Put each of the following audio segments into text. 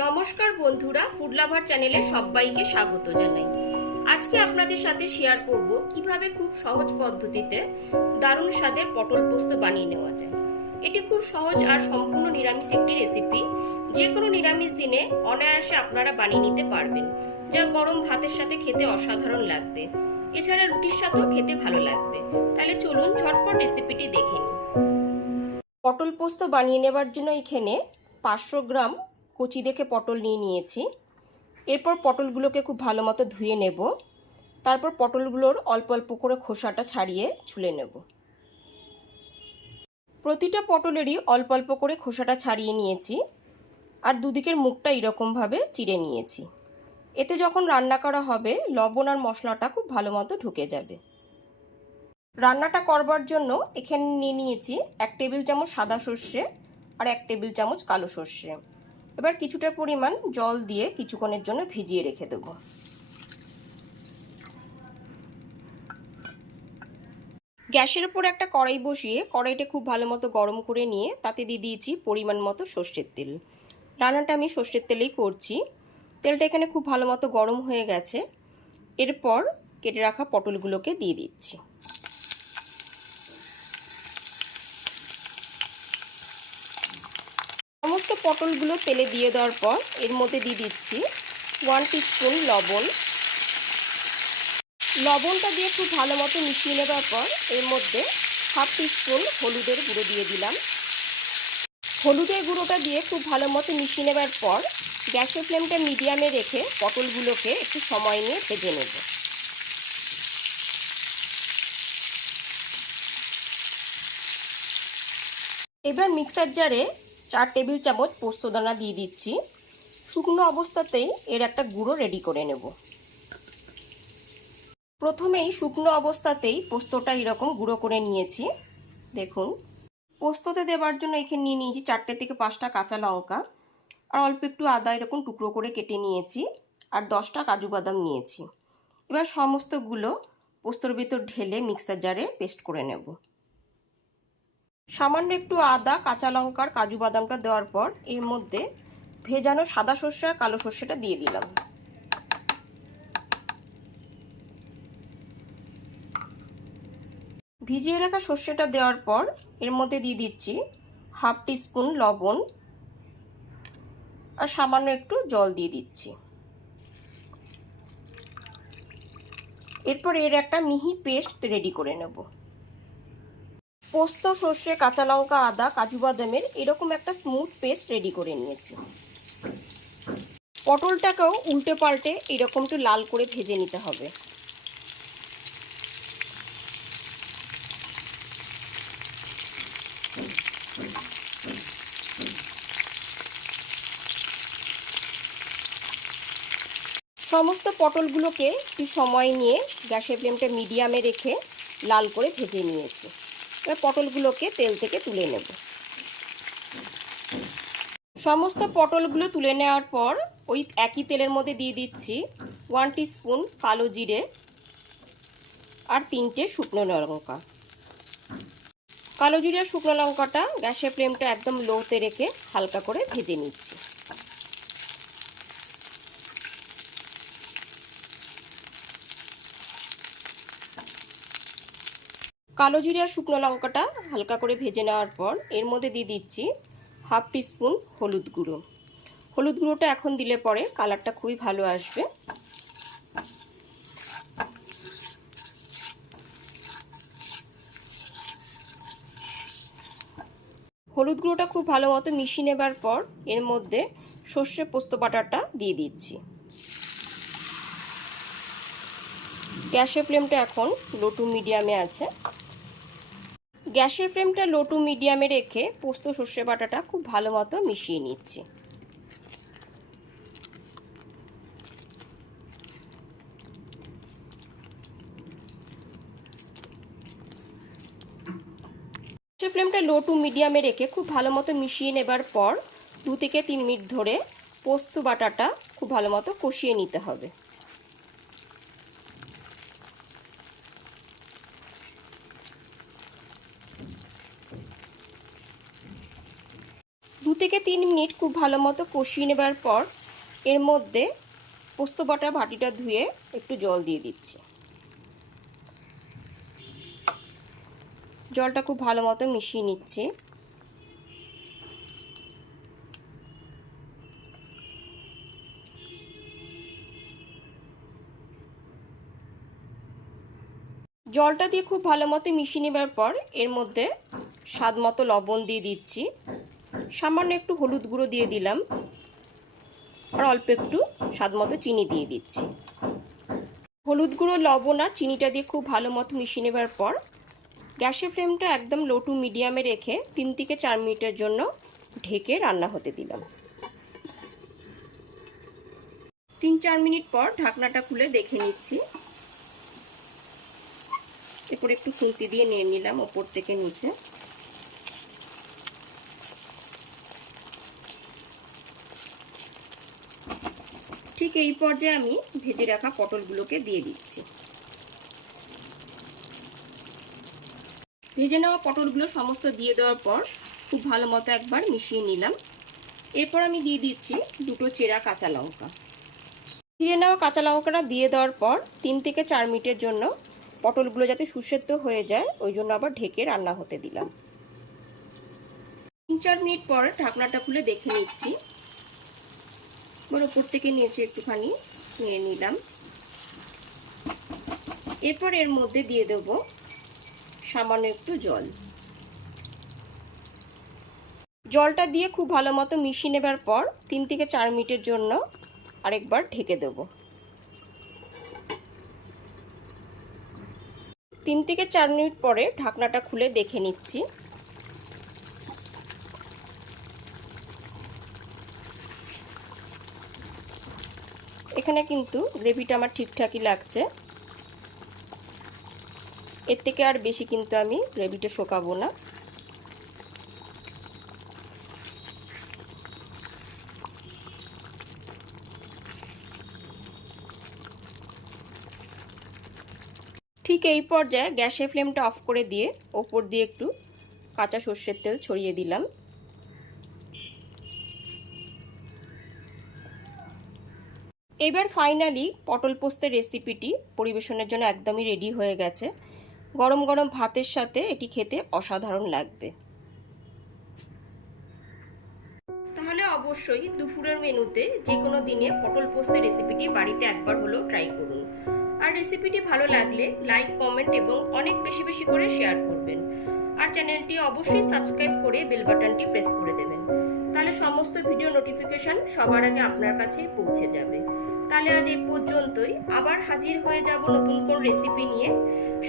নমস্কার বন্ধুরা food lover চ্যানেলে সবাইকে স্বাগত জানাই। আজকে আপনাদের সাথে শেয়ার করব কীভাবে খুব সহজ পদ্ধতিতে দারুণ স্বাদের পটল পোস্ত বানিয়ে নেওয়া যায়। এটি খুব সহজ আর সম্পূর্ণ নিরামিষ একটি রেসিপি যে কোনো নিরামিষ দিনে অনায়াসে আপনারা বানিয়ে নিতে পারবেন, যা গরম ভাতের সাথে খেতে অসাধারণ লাগবে। এছাড়া রুটির সাথেও খেতে ভালো লাগবে। তাহলে চলুন ঝটপট রেসিপিটি দেখে নিই। পটল পোস্ত বানিয়ে নেবার জন্য এখানে পাঁচশো গ্রাম কচি দেখে পটল নিয়ে নিয়েছি। এরপর পটলগুলোকে খুব ভালো মতো ধুয়ে নেব। তারপর পটলগুলোর অল্প অল্প করে খোসাটা ছাড়িয়ে ছুলে নেব। প্রতিটা পটলেরই অল্প অল্প করে খোসাটা ছাড়িয়ে নিয়েছি আর দুদিকের মুখটা এরকমভাবে চিড়ে নিয়েছি। এতে যখন রান্না করা হবে, লবণ আর মশলাটা খুব ভালো মতো ঢুকে যাবে। রান্নাটা করবার জন্য এখানে নিয়ে নিয়েছি এক টেবিল চামচ সাদা সর্ষে আর এক টেবিল চামচ কালো সর্ষে। এবার কিছুটা পরিমাণ জল দিয়ে কিছুক্ষণের জন্য ভিজিয়ে রেখে দেব। গ্যাসের উপর একটা কড়াই বসিয়ে কড়াইটা খুব ভালো মতো গরম করে নিয়ে তাতে দিয়ে দিয়েছি পরিমাণ মতো সর্ষের তেল। রান্নাটা আমি সর্ষের তেলেই করছি। তেলটা এখানে খুব ভালো মতো গরম হয়ে গেছে। এরপর কেটে রাখা পটলগুলোকে দিয়ে দিচ্ছি সমস্ত পটলগুলো তেলে দিয়ে দেওয়ার পর এর মধ্যে দিয়ে দিচ্ছি ওয়ান স্পুন লবণ। লবণটা দিয়ে খুব ভালো মতো মিশিয়ে নেবার পর এর মধ্যে হাফ স্পুন হলুদের গুঁড়ো দিয়ে দিলাম। হলুদের গুঁড়োটা দিয়ে খুব ভালো মতো মিশিয়ে নেবার পর গ্যাসের ফ্লেমটা মিডিয়ামে রেখে পটলগুলোকে একটু সময় নিয়ে ভেজে নেব। এবার মিক্সার জারে চার টেবিল চামচ পোস্তদানা দিয়ে দিচ্ছি। শুকনো অবস্থাতেই এর একটা গুঁড়ো রেডি করে নেব। প্রথমেই শুকনো অবস্থাতেই পোস্তটা এরকম গুঁড়ো করে নিয়েছি। দেখুন, পোস্ততে দেওয়ার জন্য এখানে নিয়ে নিয়েছি চারটে থেকে পাঁচটা কাঁচা লঙ্কা। আর অল্প একটু আদা এরকম টুকরো করে কেটে নিয়েছি আর দশটা কাজু বাদাম নিয়েছি। এবার সমস্তগুলো পোস্তর ভিতর ঢেলে মিক্সার জারে পেস্ট করে নেব। সামান্য একটু আদা, কাঁচা লঙ্কার কাজু বাদামটা দেওয়ার পর এর মধ্যে ভেজানো সাদা সর্ষে আর কালো সর্ষেটা দিয়ে দিলাম। ভিজিয়ে রাখা সর্ষেটা দেওয়ার পর এর মধ্যে দিয়ে দিচ্ছি হাফ টিস্পুন লবণ আর সামান্য একটু জল দিয়ে দিচ্ছি। এরপর এর একটা মিহি পেস্ট রেডি করে নেব। পোস্ত, সর্ষে, কাঁচা লঙ্কা, আদা, কাজু বাদামের এরকম একটা স্মুথ পেস্ট রেডি করে নিয়েছি। পটলটাকেও উল্টে পাল্টে এরকম একটু লাল করে ভেজে নিতে হবে। সমস্ত পটলগুলোকে একটু সময় নিয়ে গ্যাসের ফ্লেমটা মিডিয়ামে রেখে লাল করে ভেজে নিয়েছি। পটলগুলোকে তেল থেকে তুলে নেব। সমস্ত পটলগুলো তুলে নেওয়ার পর ওই একই তেলের মধ্যে দিয়ে দিচ্ছি ওয়ান স্পুন কালো জিরে আর তিনটে শুকনো লঙ্কা। কালো জিরে শুকনো লঙ্কাটা গ্যাসের ফ্লেমটা একদম লোতে রেখে হালকা করে ভেজে নিচ্ছি। কালো জিরে আর শুকনো লঙ্কাটা হালকা করে ভেজে নেওয়ার পর এর মধ্যে দিয়ে দিচ্ছি হাফ টিস্পুন হলুদ গুঁড়ো। হলুদ গুঁড়োটা এখন দিলে পরে কালারটা খুবই ভালো আসবে। হলুদ গুঁড়োটা খুব ভালো মতো মিশিয়ে নেবার পর এর মধ্যে সর্ষে পোস্ত বাটাটা দিয়ে দিচ্ছি। গ্যাসের ফ্লেমটা এখন লো টু মিডিয়ামে আছে। গ্যাসের ফ্লেমটা লো টু মিডিয়ামে রেখে পোস্ত সর্ষে বাটাটা খুব ভালো মতো মিশিয়ে নিচ্ছি। ফ্লেমটা লো টু মিডিয়ামে রেখে খুব ভালো মতো মিশিয়ে নেবার পর দু থেকে তিন মিনিট ধরে পোস্ত বাটাটা খুব ভালো মতো কষিয়ে নিতে হবে দু থেকে তিন মিনিট খুব ভালো মতো কষিয়ে নেবার পর এর মধ্যে পোস্ত বাটা ভাটিটা ধুয়ে একটু জল দিয়ে দিচ্ছি। জলটা খুব ভালো মতো মিশিয়ে নিচ্ছি। জলটা দিয়ে খুব ভালো মতো মিশিয়ে নেবার পর এর মধ্যে স্বাদ মতো লবণ দিয়ে দিচ্ছি। সামান্য একটু হলুদ গুঁড়ো দিয়ে দিলাম। আর অল্প একটু স্বাদ মতো চিনি দিয়ে দিচ্ছি। হলুদ গুঁড়ো, লবণ আর চিনিটা দিয়ে খুব ভালো মতো মিশিয়ে নেবার পর গ্যাসের ফ্লেমটা একদম লো টু মিডিয়ামে রেখে তিন থেকে চার মিনিটের জন্য ঢেকে রান্না হতে দিলাম। তিন চার মিনিট পর ঢাকনাটা খুলে দেখে নিচ্ছি। এরপর একটু খুন্তি দিয়ে নিয়ে নিলাম ওপর থেকে নিচে। ঠিক এই পর্যায়ে আমি ভেজে রাখা পটলগুলোকে দিয়ে দিচ্ছি। ভেজে নেওয়া পটলগুলো সমস্ত দিয়ে দেওয়ার পর খুব ভালো মতো একবার মিশিয়ে নিলাম। এরপর আমি দিয়ে দিচ্ছি দুটো চেরা কাঁচা লঙ্কা। চিড়ে নেওয়া কাঁচা লঙ্কাটা দিয়ে দেওয়ার পর তিন থেকে চার মিনিটের জন্য পটলগুলো যাতে সুসেদ্ধ হয়ে যায়, ওই জন্য আবার ঢেকে রান্না হতে দিলাম। তিন চার মিনিট পর ঢাকনাটা খুলে দেখে নিচ্ছি। এবার ওপর থেকে নিয়েছি একটুখানি, নিয়ে নিলাম। এরপর এর মধ্যে দিয়ে দেব সামান্য একটু জল। জলটা দিয়ে খুব ভালো মতো মিশিয়ে নেবার পর তিন থেকে চার মিনিটের জন্য আরেকবার ঢেকে দেব। তিন থেকে চার মিনিট পরে ঢাকনাটা খুলে দেখে নিচ্ছি। এখানে কিন্তু গ্রেভিটা আমার ঠিকঠাকই লাগছে। এর থেকে আর বেশি কিন্তু আমি গ্রেভিটা শোকাবো না। ঠিক এই পর্যায়ে গ্যাসের ফ্লেমটা অফ করে দিয়ে ওপর দিয়ে একটু কাঁচা সর্ষের তেল ছড়িয়ে দিলাম। এবার ফাইনালি পটল পোস্তের রেসিপিটি পরিবেশনের জন্য একদমই রেডি হয়ে গেছে। গরম গরম ভাতের সাথে এটি খেতে অসাধারণ লাগবে। তাহলে অবশ্যই দুপুরের মেনুতে যে কোনো দিনে পটল পোস্তের রেসিপিটি বাড়িতে একবার হলেও ট্রাই করুন। আর রেসিপিটি ভালো লাগলে লাইক কমেন্ট এবং অনেক বেশি বেশি করে শেয়ার করবেন। আর চ্যানেলটি অবশ্যই সাবস্ক্রাইব করে বেল বাটনটি প্রেস করে দেবেন। তাহলে সমস্ত ভিডিও নোটিফিকেশন সবার আগে আপনার কাছেই পৌঁছে যাবে। তাহলে আজ এই পর্যন্তই। আবার হাজির হয়ে যাব নতুন কোন রেসিপি নিয়ে।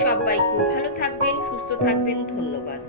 সবাই খুব ভালো থাকবেন, সুস্থ থাকবেন, ধন্যবাদ।